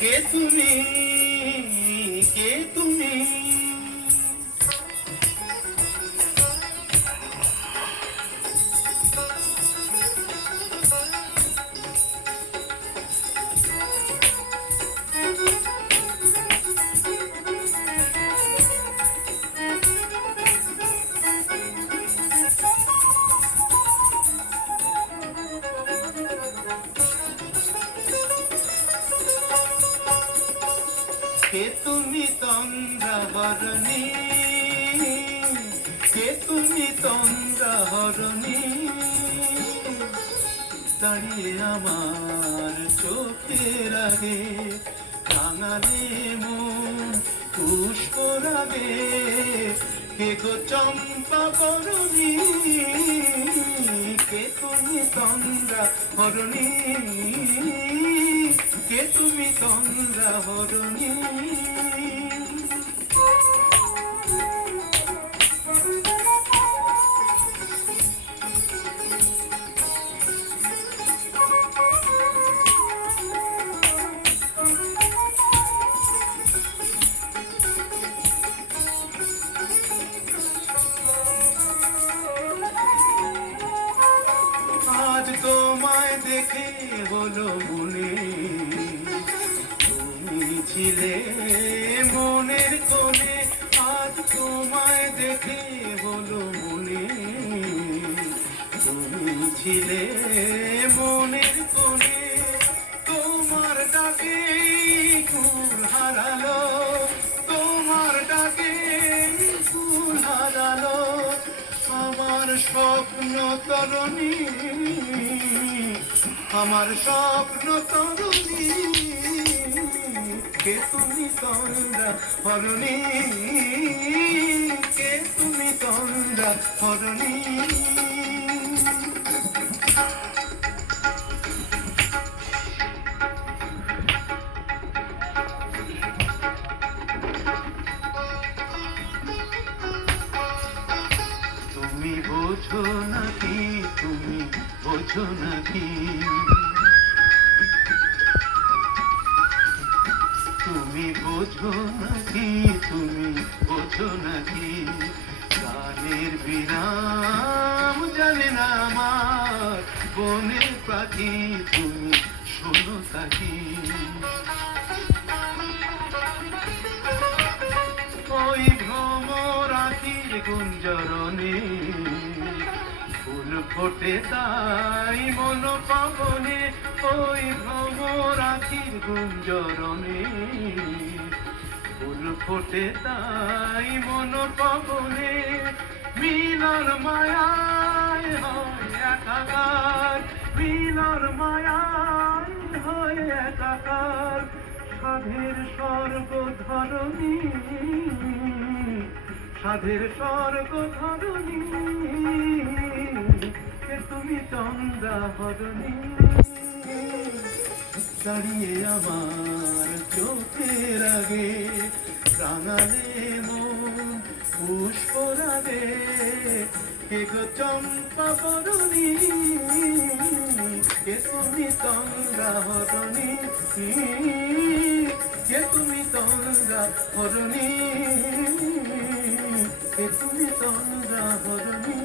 কে তুমি, কে তুমি? কে তুমি তন্দ্রাহরণী, কে তুমি তন্দ্রাহরণী? দাঁড়িয়ে আমার চোখের আগে রাঙালে মন পুষ্পরাগে। কে গো চম্পা বরণী, কে তুমি তন্দ্রাহরণী, কে তুমি তন্দ্রাহরণী? আজ তোমায় দেখে হলো মনে, তুমি ছিলে মনের কোণে। আজ তোমায় দেখে হলো মনে, তুমি ছিলে মনের কোণে। তোমার ডাকে কুল হারালো, তোমার ডাকে কুল হারালো আমার স্বপ্ন তরণী, আমার স্বপ্ন তরণী। কে তুমি তন্দ্রাহরণী, কে তুমি তন্দ্রাহরণী? তুমি বোঝো নাকি, তুমি বোঝো নাকি? তুমি বোঝো নাকি, তুমি বোঝো নাকি? গানের বিরাম জানে না আমার বনের পাখি, তুমি শোনো তাকি। ওই ভ্রমরাখির গুঞ্জরণে ফুল ফোটে তাই মন পাবনে। ওই ভ্রমরাখির গুঞ্জরণে ফুল ফোটে তাই মন পাবনে। মিলন মায়ায় হয় একাকার, মিলন মায়ায় হয় একাকার। সাধের স্বর্গ ধরণী, সাধের স্বর্গ ধরণী। কে তুমি তন্দ্রাহরণী, দাঁড়িয়ে আমার চোখের আগে রাঙালে মন পুষ্পরাগে। কে গো চম্পা বরণী, কে তুমি তন্দ্রাহরণী, কে তুমি তন্দ্রাহরণী, কে তুমি তন্দ্রাহরণী?